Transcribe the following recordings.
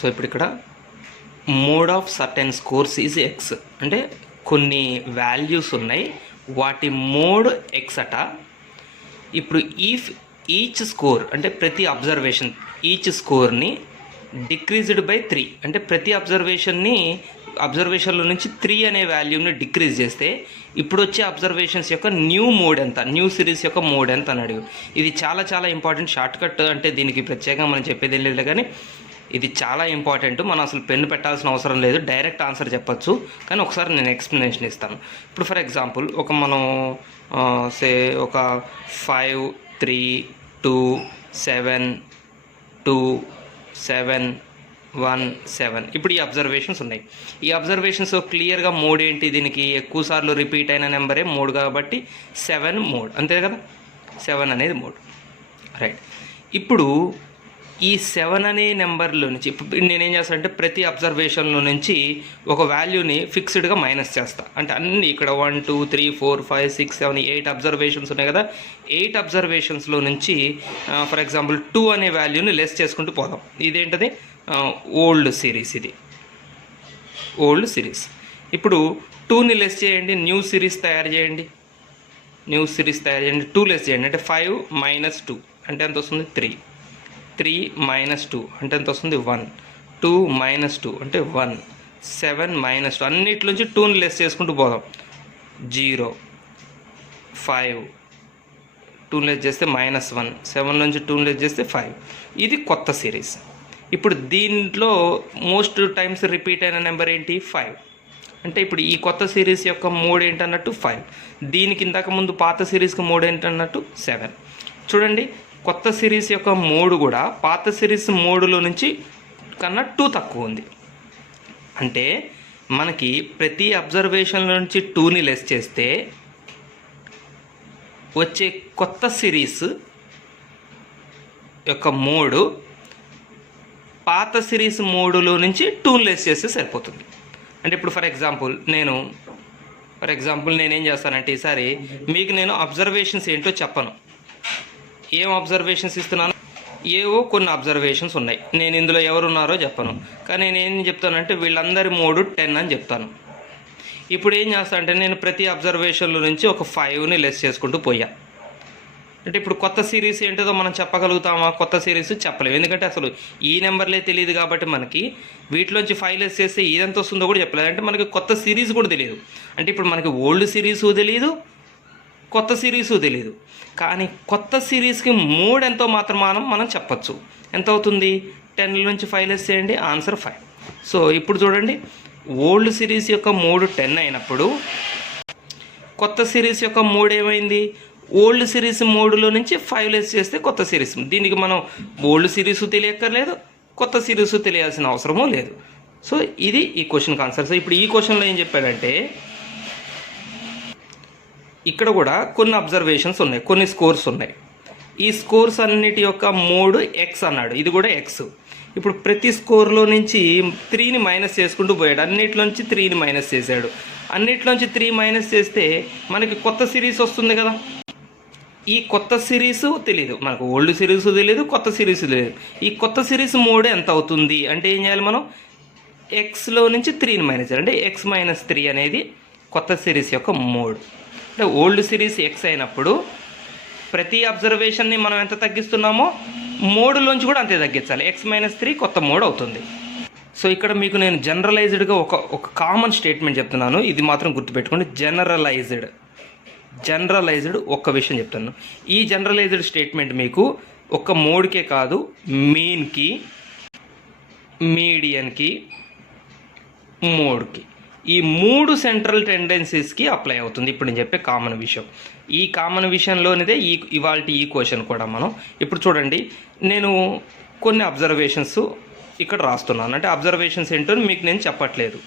So ఇప్పుడు ఇక్కడ mode of certain scores is X, అంటే కొన్ని వాల్యూస్ ఉన్నాయి, వాటి మోడ్ ఎక్స్ అట. ఇప్పుడు ఈచ్ స్కోర్ అంటే ప్రతి ఈచ్ స్కోర్ని డిక్రీజ్డ్ బై 3, అంటే ప్రతి అబ్జర్వేషన్లో నుంచి 3 అనే వాల్యూని డిక్రీజ్ చేస్తే ఇప్పుడు వచ్చే అబ్జర్వేషన్స్ యొక్క న్యూ మోడ్ ఎంత, న్యూ సిరీస్ యొక్క మోడ్ ఎంత అని అడిగు. ఇది చాలా చాలా ఇంపార్టెంట్. షార్ట్ కట్ అంటే దీనికి ప్రత్యేకంగా మనం చెప్పేది లేదు, కానీ ఇది చాలా ఇంపార్టెంట్. మనం అసలు పెన్ను పెట్టాల్సిన అవసరం లేదు, డైరెక్ట్ ఆన్సర్ చెప్పచ్చు. కానీ ఒకసారి నేను ఎక్స్ప్లెనేషన్ ఇస్తాను. ఇప్పుడు ఫర్ ఎగ్జాంపుల్ మనం ఒక 5 3 2 7 2 7 1 7 ఇప్పుడు ఈ అబ్జర్వేషన్స్ ఉన్నాయి. ఈ అబ్జర్వేషన్స్ క్లియర్గా మోడ్ ఏంటి, దీనికి ఎక్కువ సార్లు రిపీట్ అయిన నెంబరే మోడ్, కాబట్టి 7 మోడ్, అంతే కదా. 7 అనేది మోడ్, రైట్. ఇప్పుడు ఈ 7 అనే నెంబర్లో నుంచి ఇప్పుడు నేనేం చేస్తాను అంటే ప్రతి అబ్జర్వేషన్లో నుంచి ఒక వాల్యూని ఫిక్స్డ్గా మైనస్ చేస్తా. అంటే అన్ని ఇక్కడ 1 2 3 4 5 6 7 8 అబ్జర్వేషన్స్ ఉన్నాయి కదా. 8 అబ్జర్వేషన్స్లో నుంచి ఫర్ ఎగ్జాంపుల్ 2 అనే వాల్యూని లెస్ చేసుకుంటూ పోదాం. ఇదేంటది, ఓల్డ్ సిరీస్. ఇది ఓల్డ్ సిరీస్. ఇప్పుడు 2ని లెస్ చేయండి, న్యూ సిరీస్ తయారు చేయండి. 2 లెస్ చేయండి అంటే 5 - 2 అంటే ఎంత వస్తుంది, 3 - 2 అంటే ఎంత వస్తుంది, 1 2 - 2 అంటే 1 7 - 2 అన్నిట్లోంచి 2ని లెస్ చేసుకుంటూ పోదాం. 0 5 2 లెస్ చేస్తే -1 7 నుంచి 2 లెస్ చేస్తే 5. ఇది కొత్త సిరీస్. ఇప్పుడు దీంట్లో మోస్ట్ టైమ్స్ రిపీట్ అయిన నెంబర్ ఏంటి, 5. అంటే ఇప్పుడు ఈ కొత్త సిరీస్ యొక్క మోడ్ ఏంటన్నట్టు 5. దీనికి ఇంతకు ముందు పాత సిరీస్కి మోడ్ ఏంటన్నట్టు 7. చూడండి, కొత్త సిరీస్ యొక్క మోడ్ కూడా పాత సిరీస్ మోడ్లో నుంచి కన్నా 2 తక్కువ ఉంది. అంటే మనకి ప్రతి అబ్జర్వేషన్లో నుంచి 2ని లెస్ చేస్తే వచ్చే కొత్త సిరీస్ యొక్క మోడు పాత సిరీస్ మోడులో నుంచి 2ని లెస్ చేస్తే సరిపోతుంది. అంటే ఇప్పుడు ఫర్ ఎగ్జాంపుల్ నేనేం చేస్తానంటే ఈసారి మీకు నేను అబ్జర్వేషన్స్ ఏంటో చెప్పను. ఏం అబ్జర్వేషన్స్ ఇస్తున్నాను, ఏవో కొన్ని అబ్జర్వేషన్స్ ఉన్నాయి, నేను ఇందులో ఎవరున్నారో చెప్పను. కానీ నేనేం చెప్తానంటే వీళ్ళందరి మోడు 10 అని చెప్తాను. ఇప్పుడు ఏం చేస్తానంటే నేను ప్రతి అబ్జర్వేషన్లో నుంచి ఒక 5ని లెస్ చేసుకుంటూ పోయా. అంటే ఇప్పుడు కొత్త సిరీస్ ఏంటో మనం చెప్పగలుగుతామా, కొత్త సిరీస్ చెప్పలేము, ఎందుకంటే అసలు ఈ నెంబర్లే తెలియదు కాబట్టి మనకి వీటిలోంచి 5 లెస్ చేస్తే ఏదెంత వస్తుందో కూడా చెప్పలేదు. అంటే మనకి కొత్త సిరీస్ కూడా తెలియదు. అంటే ఇప్పుడు మనకి ఓల్డ్ సిరీసు తెలియదు, కొత్త సిరీసు తెలియదు. కానీ కొత్త సిరీస్కి మోడ్ ఎంతో మాత్రం మనం చెప్పచ్చు. ఎంత అవుతుంది, 10 నుంచి 5 లెస్ చేయండి, ఆన్సర్ 5. సో ఇప్పుడు చూడండి, ఓల్డ్ సిరీస్ యొక్క మోడ్ 10 అయినప్పుడు కొత్త సిరీస్ యొక్క మోడ్ ఏమైంది, ఓల్డ్ సిరీస్ మోడ్లో నుంచి 5 లెస్ చేస్తే కొత్త సిరీస్. దీనికి మనం ఓల్డ్ సిరీసు తెలియక్కర్లేదు, కొత్త సిరీసు తెలియాల్సిన అవసరమూ లేదు. సో ఇది ఈ క్వశ్చన్కి ఆన్సర్. సో ఇప్పుడు ఈ క్వశ్చన్లో ఏం చెప్పాడంటే ఇక్కడ కూడా కొన్ని అబ్జర్వేషన్స్ ఉన్నాయి, కొన్ని స్కోర్స్ ఉన్నాయి. ఈ స్కోర్స్ అన్నిటి యొక్క మోడ్ ఎక్స్ అన్నాడు, ఇది కూడా ఎక్స్. ఇప్పుడు ప్రతి స్కోర్లో నుంచి 3ని మైనస్ చేసుకుంటూ పోయాడు. అన్నిట్లోంచి 3ని మైనస్ చేశాడు. అన్నిట్లోంచి 3 మైనస్ చేస్తే మనకి కొత్త సిరీస్ వస్తుంది కదా. ఈ కొత్త సిరీసు తెలియదు మనకు, ఓల్డ్ సిరీసు తెలియదు, కొత్త సిరీసు తెలియదు. ఈ కొత్త సిరీస్ మోడ్ ఎంత అవుతుంది అంటే ఏం చేయాలి మనం, ఎక్స్లో నుంచి 3ని మైనస్ చేయాలి. అంటే x - 3 అనేది కొత్త సిరీస్ యొక్క మోడ్. అంటే ఓల్డ్ సిరీస్ ఎక్స్ అయినప్పుడు ప్రతి అబ్జర్వేషన్ని మనం ఎంత తగ్గిస్తున్నామో మోడ్లోంచి కూడా అంతే తగ్గించాలి. x - 3 కొత్త మోడ్ అవుతుంది. సో ఇక్కడ మీకు నేను జనరలైజ్డ్గా ఒక కామన్ స్టేట్మెంట్ చెప్తున్నాను, ఇది మాత్రం గుర్తుపెట్టుకోండి. జనరలైజ్డ్ ఒక్క విషయం చెప్తాను. ఈ జనరలైజ్డ్ స్టేట్మెంట్ మీకు ఒక్క మోడ్కే కాదు, మీన్కి, మీడియన్కి, మోడ్కి, ఈ 3 సెంట్రల్ టెండెన్సీస్కి అప్లై అవుతుంది. ఇప్పుడు నేను చెప్పే కామన్ విషయం, ఈ కామన్ విషయంలోనిదే ఇవాళ ఈ క్వశ్చన్ కూడా మనం. ఇప్పుడు చూడండి, నేను కొన్ని అబ్జర్వేషన్స్ ఇక్కడ రాస్తున్నాను. అంటే అబ్జర్వేషన్స్ ఏంటో మీకు నేను చెప్పట్లేదు,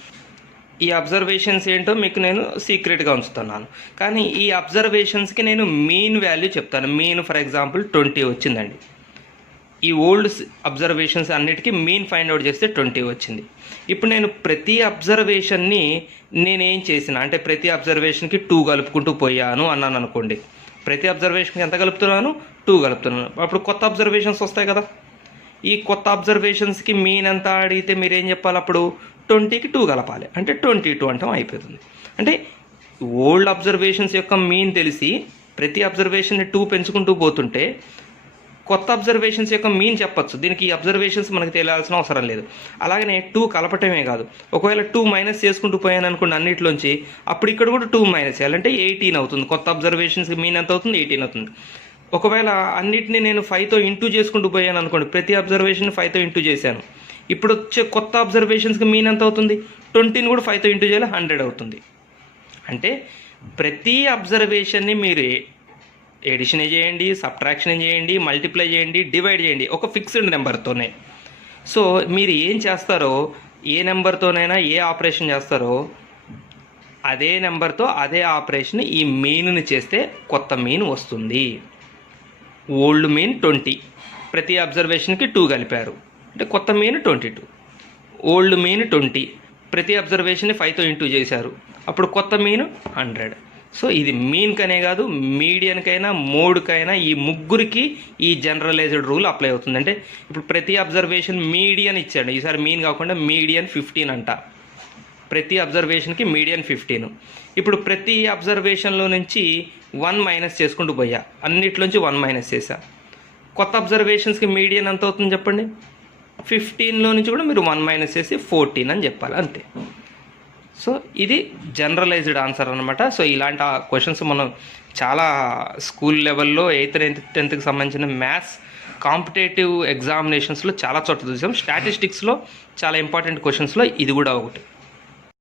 ఈ అబ్జర్వేషన్స్ ఏంటో మీకు నేను సీక్రెట్గా ఉంచుతున్నాను. కానీ ఈ అబ్జర్వేషన్స్కి నేను మీన్ వాల్యూ చెప్తాను. మీన్ ఫర్ ఎగ్జాంపుల్ 20 వచ్చిందండి. ఈ ఓల్డ్ అబ్జర్వేషన్స్ అన్నిటికీ మీన్ ఫైండ్ అవుట్ చేస్తే 20 వచ్చింది. ఇప్పుడు నేను ప్రతి అబ్జర్వేషన్ని నేనేం చేసిన అంటే ప్రతి అబ్జర్వేషన్కి 2 కలుపుకుంటూ పోయాను అన్నాను అనుకోండి. ప్రతి అబ్జర్వేషన్కి ఎంత కలుపుతున్నాను, 2 కలుపుతున్నాను. అప్పుడు కొత్త అబ్జర్వేషన్స్ వస్తాయి కదా. ఈ కొత్త అబ్జర్వేషన్స్కి మీన్ ఎంత అడిగితే మీరు ఏం చెప్పాలి అప్పుడు 20కి 2 కలపాలి, అంటే 22 అంటాం అయిపోతుంది. అంటే ఓల్డ్ అబ్జర్వేషన్స్ యొక్క మీన్ తెలిసి ప్రతి అబ్జర్వేషన్ని 2 పెంచుకుంటూ పోతుంటే కొత్త అబ్జర్వేషన్స్ యొక్క మీన్ చెప్పచ్చు. దీనికి ఈ అబ్జర్వేషన్స్ మనకు తెలియాల్సిన అవసరం లేదు. అలాగనే 2 కలపటమే కాదు, ఒకవేళ 2 మైనస్ చేసుకుంటూ పోయాను అనుకోండి అన్నింటిలోంచి, అప్పుడు ఇక్కడ కూడా 2 మైనస్ చేయాలంటే 18 అవుతుంది. కొత్త అబ్జర్వేషన్స్కి మీన్ ఎంత అవుతుంది? 18 అవుతుంది. ఒకవేళ అన్నిటిని నేను 5తో ఇంటూ చేసుకుంటూ పోయాను అనుకోండి, ప్రతి అబ్జర్వేషన్ 5తో ఇంటూ చేశాను, ఇప్పుడు వచ్చే కొత్త అబ్జర్వేషన్స్కి మీన్ ఎంత అవుతుంది? 20ని కూడా 5తో ఇంటూ చేయాలి, 100 అవుతుంది. అంటే ప్రతి అబ్జర్వేషన్ని మీరు ఎడిషన్ చేయండి, సబ్ట్రాక్షన్ చేయండి, మల్టిప్లై చేయండి, డివైడ్ చేయండి ఒక ఫిక్స్డ్ నెంబర్తోనే. సో మీరు ఏం చేస్తారో, ఏ నెంబర్తోనైనా ఏ ఆపరేషన్ చేస్తారో అదే నెంబర్తో అదే ఆపరేషన్ ఈ మీన్ని చేస్తే కొత్త మీన్ వస్తుంది. ఓల్డ్ మీన్ 20, ప్రతి అబ్జర్వేషన్కి 2 కలిపారు అంటే కొత్త మీన్ 22. ఓల్డ్ మీన్ 20, ప్రతి అబ్జర్వేషన్ని 5తో ఇంటూ చేశారు, అప్పుడు కొత్త మీన్ 100. సో ఇది మీన్కనే కాదు, మీడియన్కైనా మోడ్కైనా ఈ ముగ్గురికి ఈ జనరలైజ్డ్ రూల్ అప్లై అవుతుంది. అంటే ఇప్పుడు ప్రతి అబ్జర్వేషన్ మీడియన్ ఇచ్చాడు, ఈసారి మీన్ కాకుండా మీడియన్ 15 అంట. ప్రతి అబ్జర్వేషన్కి మీడియన్ 15. ఇప్పుడు ప్రతి అబ్జర్వేషన్లో నుంచి 1 మైనస్ చేసుకుంటూ పోయా, అన్నిట్లోంచి 1 మైనస్ చేశా. కొత్త అబ్జర్వేషన్స్కి మీడియన్ ఎంత అవుతుంది చెప్పండి? 15లో నుంచి కూడా మీరు 1 మైనస్ చేసి 14 అని చెప్పాలి, అంతే. సో ఇది జనరలైజ్డ్ ఆన్సర్ అనమాట. సో ఇలాంటి క్వశ్చన్స్ మనం చాలా స్కూల్ లెవెల్లో 8th, 9th, 10th సంబంధించిన మ్యాథ్స్ కాంపిటేటివ్ ఎగ్జామినేషన్స్లో చాలా చోట్ల చూసాం. స్టాటిస్టిక్స్లో చాలా ఇంపార్టెంట్ క్వశ్చన్స్లో ఇది కూడా ఒకటి.